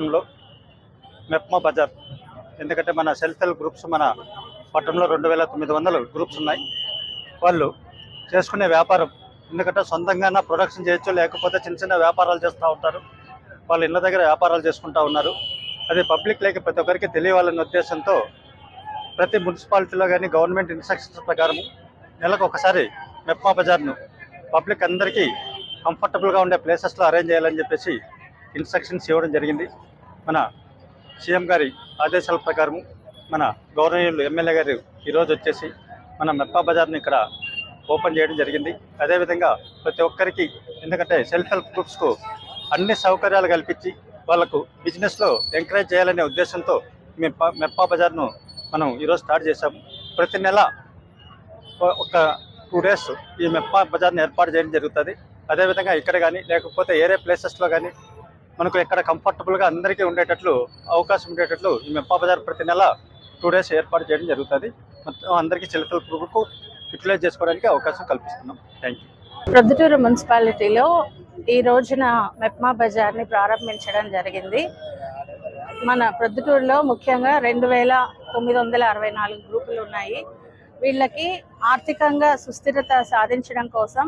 పట్టణంలో మెప్మా బజార్, ఎందుకంటే మన సెల్ఫ్ హెల్ప్ గ్రూప్స్ మన పట్టణంలో 2900 గ్రూప్స్ ఉన్నాయి. వాళ్ళు చేసుకునే వ్యాపారం, ఎందుకంటే సొంతంగా ప్రొడక్షన్ చేయొచ్చు, లేకపోతే చిన్న చిన్న వ్యాపారాలు చేస్తూ ఉంటారు. వాళ్ళు ఇళ్ళ దగ్గర వ్యాపారాలు చేసుకుంటూ ఉన్నారు. అది పబ్లిక్ లేక ప్రతి ఒక్కరికి తెలియాలనే ఉద్దేశంతో ప్రతి మున్సిపాలిటీలో కానీ గవర్నమెంట్ ఇన్స్ట్రక్షన్స్ ప్రకారం నెలకు ఒకసారి మెప్మా బజార్ను పబ్లిక్ అందరికీ కంఫర్టబుల్గా ఉండే ప్లేసెస్లో అరేంజ్ చేయాలని చెప్పేసి ఇన్స్ట్రక్షన్స్ ఇవ్వడం జరిగింది. మన సీఎం గారి ఆదేశాల ప్రకారం మన గవర్నర్ ఎమ్మెల్యే గారు ఈరోజు వచ్చేసి మన మెప్మా బజార్ని ఇక్కడ ఓపెన్ చేయడం జరిగింది. అదేవిధంగా ప్రతి ఒక్కరికి, ఎందుకంటే సెల్ఫ్ హెల్ప్ గ్రూప్స్కు అన్ని సౌకర్యాలు కల్పించి వాళ్లకు బిజినెస్లో ఎంకరేజ్ చేయాలనే ఉద్దేశంతో మెప్మా బజార్ను మనం ఈరోజు స్టార్ట్ చేశాము. ప్రతి నెల ఒక 2 days ఈ మెప్మా బజార్ని ఏర్పాటు చేయడం జరుగుతుంది. అదేవిధంగా ఇక్కడ కానీ లేకపోతే ఏరే ప్లేసెస్లో కానీ మనకు ఎక్కడ కంఫర్టబుల్గా అందరికీ ఉండేటట్లు అవకాశం ఉండేటట్లు ఈ మెప్మా బజార్ ప్రతి నెల 2 days ఏర్పాటు చేయడం జరుగుతుంది. మొత్తం అందరికీ సెల్ఫ్ హెల్ప్ గ్రూప్కు యూటిలైజ్ చేసుకోవడానికి అవకాశం కల్పిస్తున్నాం. Thank you. ప్రొద్దుటూరు మున్సిపాలిటీలో ఈ రోజున మెప్మా బజార్ని ప్రారంభించడం జరిగింది. మన ప్రొద్దుటూరులో ముఖ్యంగా 2964 గ్రూపులు ఉన్నాయి. వీళ్ళకి ఆర్థికంగా సుస్థిరత సాధించడం కోసం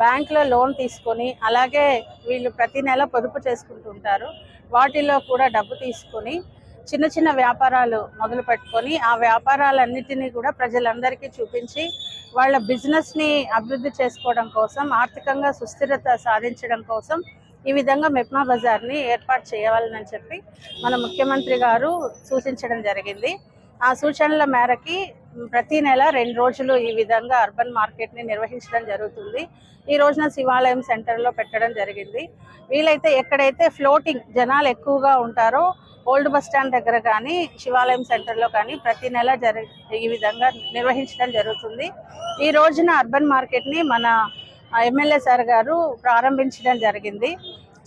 బ్యాంకులో లోన్ తీసుకొని, అలాగే వీళ్ళు ప్రతి నెల పొదుపు చేసుకుంటుంటారు. వాటిలో కూడా డబ్బు తీసుకొని చిన్న చిన్న వ్యాపారాలు మొదలు పెట్టుకొని ఆ వ్యాపారాలన్నిటినీ కూడా ప్రజలందరికీ చూపించి వాళ్ళ బిజినెస్ని అభివృద్ధి చేసుకోవడం కోసం, ఆర్థికంగా సుస్థిరత సాధించడం కోసం ఈ విధంగా మెప్మా బజార్ని ఏర్పాటు చేయాలని చెప్పి మన ముఖ్యమంత్రి గారు సూచించడం జరిగింది. ఆ సూచనల మేరకి ప్రతి నెల 2 రోజులు ఈ విధంగా అర్బన్ మార్కెట్ని నిర్వహించడం జరుగుతుంది. ఈ రోజున శివాలయం సెంటర్లో పెట్టడం జరిగింది. వీలైతే ఎక్కడైతే ఫ్లోటింగ్ జనాలు ఎక్కువగా ఉంటారో ఓల్డ్ బస్ స్టాండ్ దగ్గర కానీ శివాలయం సెంటర్లో కానీ ప్రతి నెల ఈ విధంగా నిర్వహించడం జరుగుతుంది. ఈ రోజున అర్బన్ మార్కెట్ని మన ఎమ్మెల్యే సార్ గారు ప్రారంభించడం జరిగింది.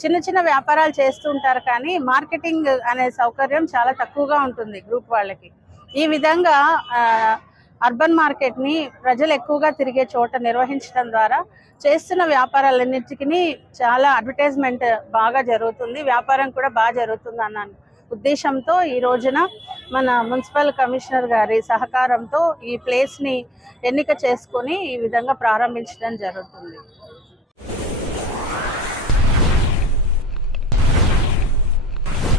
చిన్న చిన్న వ్యాపారాలు చేస్తూ ఉంటారు, కానీ మార్కెటింగ్ అనే సౌకర్యం చాలా తక్కువగా ఉంటుంది గ్రూప్ వాళ్ళకి. ఈ విధంగా అర్బన్ మార్కెట్ని ప్రజలు ఎక్కువగా తిరిగే చోట నిర్వహించడం ద్వారా చేస్తున్న వ్యాపారాలన్నిటికీ చాలా అడ్వర్టైజ్మెంట్ బాగా జరుగుతుంది, వ్యాపారం కూడా బాగా జరుగుతుంది అన్న ఉద్దేశంతో ఈ రోజున మన మున్సిపల్ కమిషనర్ గారి సహకారంతో ఈ ప్లేస్ని ఎన్నిక చేసుకొని ఈ విధంగా ప్రారంభించడం జరుగుతుంది.